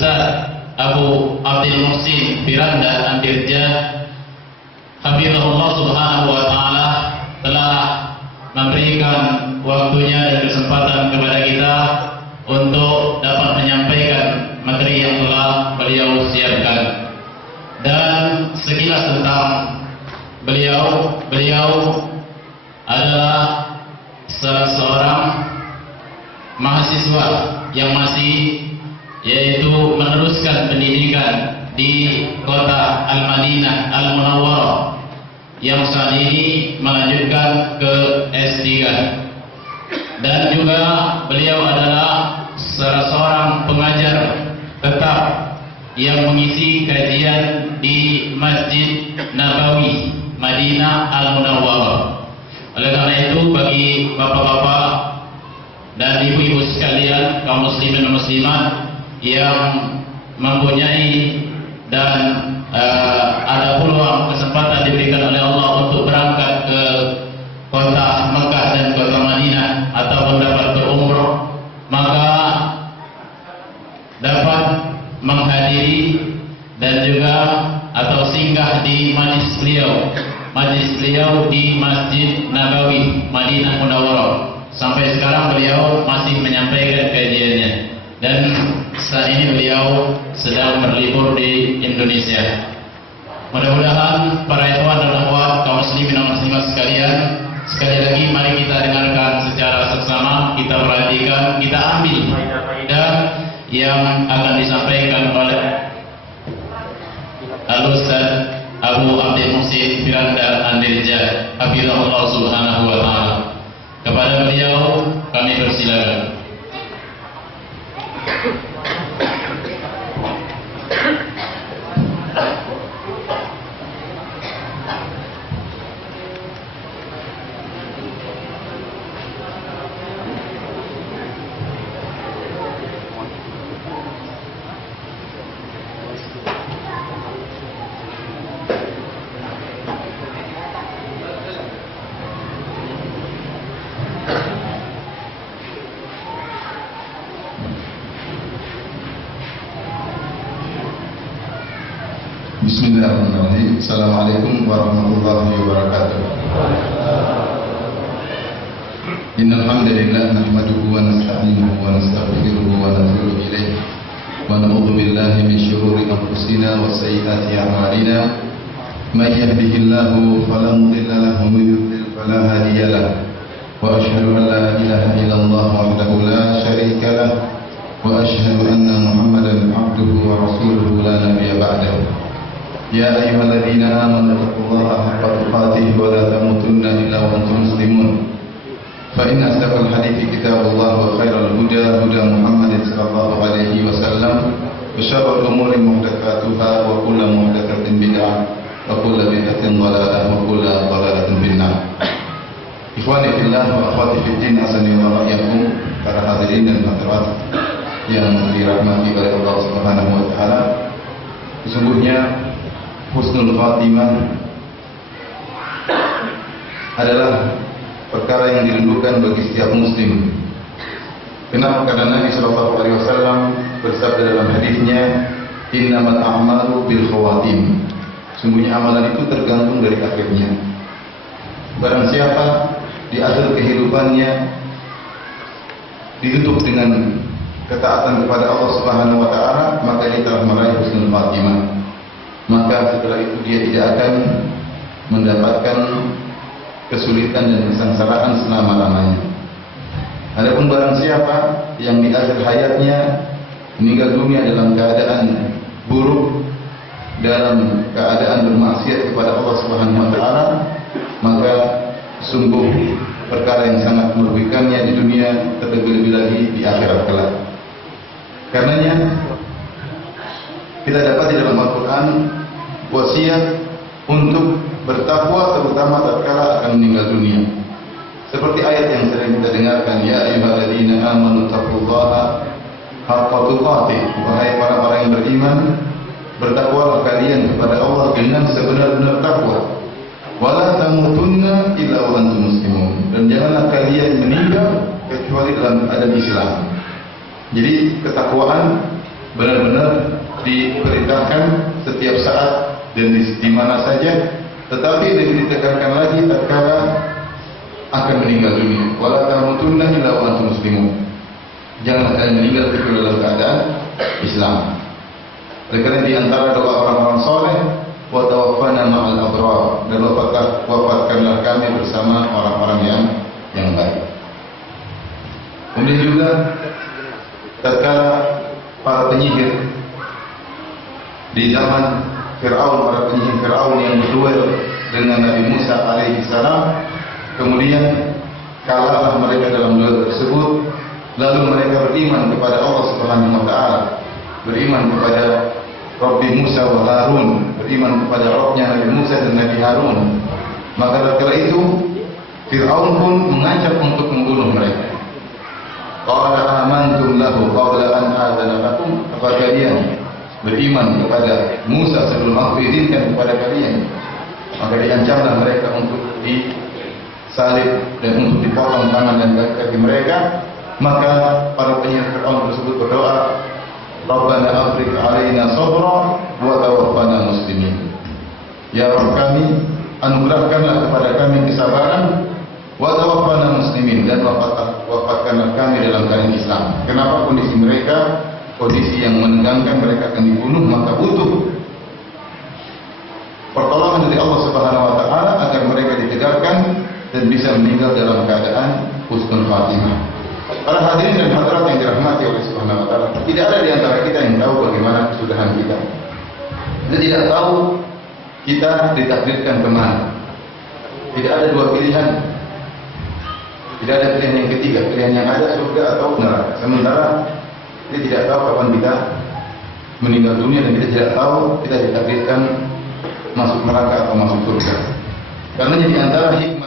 Al-Ustaz Abu Abdul Muhsin Firanda Andirja Hafizahullah Subhanahu wa Ta'ala telah memberikan waktunya dan kesempatan kepada kita untuk dapat menyampaikan materi yang telah beliau siapkan. Dan sekilas tentang beliau adalah salah seorang mahasiswa yang masih meneruskan pendidikan di kota Al-Madinah Al-Munawwarah, yang saat ini melanjutkan ke S3. Dan juga beliau adalah salah seorang pengajar tetap yang mengisi kajian di Masjid Nabawi Madinah Al-Munawwarah. Oleh karena itu, bagi bapak-bapak dan ibu-ibu sekalian, kaum muslimin dan muslimat yang mempunyai dan ada peluang kesempatan diberikan oleh Allah untuk berangkat ke kota Mekah dan kota Madinah ataupun dapat berumrah, maka dapat menghadiri dan juga atau singgah di majlis beliau di Masjid Nabawi Madinah Munawwarah. Sampai sekarang beliau masih menyampaikan kajiannya, dan saat ini beliau sedang berlibur di Indonesia. Mudah-mudahan para ikhwan dan akhwat kaum muslimin dan muslimat sekalian, sekali lagi mari kita dengarkan secara seksama, kita perhatikan, kita ambil faedah yang akan disampaikan oleh Al-Ustaz Abu Abdul Muhsin Firanda Andirja Hafizahullah Subhanahu wa Ta'ala. Kepada beliau kami persilakan. Bismillahirrahmanirrahim. Assalamualaikum warahmatullahi wabarakatuh. Innal hamdalillah nahmaduhu wa nasta'inuhu wa nastaghfiruhu wa natubu ilayh wa na'udzu billahi min shururi anfusina wa sayyiati a'malina. May yahdihillahu fala mudilla lahu wa may yudlil fala hadiya lahu. Wa asyhadu an la ilaha illallah wahdahu la syarika lahu wa asyhadu anna Muhammadan 'abduhu wa rasuluhu la nabiyya ba'dahu. Ya ayyuhalladzina amanu taqullaha haqqa tuqatih wa la tamutunna illa wa antum muslimun. Fa inna asdaqal hadithi kitabullah wa khairal huda huda Muhammadin sallallahu alaihi wasallam wa syarrul umuri muhdatsatuha wa kullu muhdatsatin bid'ah wa kullu bid'atin dhalalah wa kullu dhalalatin finnar. Ikhwani fillah wa akhwati fid din, assalamu alaikum para hadirin dan hadirat yang dirahmati oleh Allah Subhanahu wa taala. Sesungguhnya husnul khatimah adalah perkara yang dirindukan bagi setiap muslim. Kenapa? Karena Nabi sallallahu alaihi wasallam bersabda dalam hadisnya, "Innamal a'malu bil khawatim." Sungguhnya amalan itu tergantung dari akhirnya. Barang siapa di akhir kehidupannya ditutup dengan ketaatan kepada Allah Subhanahu wa taala, maka dia telah meraih husnul khatimah. Maka setelah itu dia tidak akan mendapatkan kesulitan dan kesengsaraan selama-lamanya. Adapun barang siapa yang di akhir hayatnya meninggal dunia dalam keadaan buruk, dalam keadaan bermaksiat kepada Allah Subhanahu wa taala, maka sungguh perkara yang sangat merugikannya di dunia, terlebih-lebih lagi di akhirat kelak. Karenanya kita dapat di dalam Al-Quran wasiat untuk bertakwa terutama tatkala akan meninggal dunia. Seperti ayat yang sering kita dengarkan, ya ayyuhalladzina amanu taqullaha haqqa tuqatih. Wahai para-para yang beriman, bertakwalah kalian kepada Allah dengan sebenar-benar takwa. Wala tamutunna illa wa antum muslimun. Dan janganlah kalian meninggal kecuali dalam keadaan Islam. Jadi ketakwaan benar-benar diperintahkan setiap saat dan di mana saja, tetapi lebih ditekankan lagi tatkala akan meninggal dunia. Wala tamutunna illa wa antum muslimun. Jangan kalian meninggal kecuali dalam keadaan Islam. Oleh karena di antara doa orang-orang soleh, wa tawaffana ma'al abrar, dan wafatkanlah kami bersama orang-orang yang baik. Kemudian juga tatkala para penyihir di zaman Fir'aun, para penyihir Fir'aun yang berduel dengan Nabi Musa alaihi salam, kemudian kalahlah mereka dalam duel tersebut, lalu mereka beriman kepada Allah Subhanahu wa taala, beriman kepada Rabbi Musa wa Harun, beriman kepada Rabbnya Nabi Musa dan Nabi Harun. Maka ketika itu Fir'aun pun mengancam untuk membunuh mereka. Qala amantum lahu qabla an adzana lakum, apa kalian beriman kepada Musa sebelum aku izinkan kepada kalian? Maka diancamlah mereka untuk disalib dan untuk dipotong tangan dan kaki mereka. Maka para penyihir Fir'aun tersebut berdoa, Rabbana afriq alaina sabra wa tawaffana muslimin. Ya Rabb kami, anugerahkanlah kepada kami kesabaran, wa tawaffana muslimin, dan wafatkanlah kami dalam keadaan Islam. Kenapa? Kondisi mereka kondisi yang menegangkan, mereka akan dibunuh, maka butuh pertolongan dari Allah Subhanahu wa taala agar mereka ditegakkan dan bisa meninggal dalam keadaan husnul khatimah. Para hadirin dan hadirat yang dirahmati oleh Subhanahu wa taala, tidak ada di antara kita yang tahu bagaimana kesudahan kita. Kita tidak tahu kita ditakdirkan kemana. Tidak ada dua pilihan. Tidak ada pilihan yang ketiga. Pilihan yang ada surga atau neraka. Sementara kita tidak tahu kapan kita meninggal dunia, dan kita tidak tahu kita ditakdirkan masuk neraka atau masuk surga. Karena di antara hikmah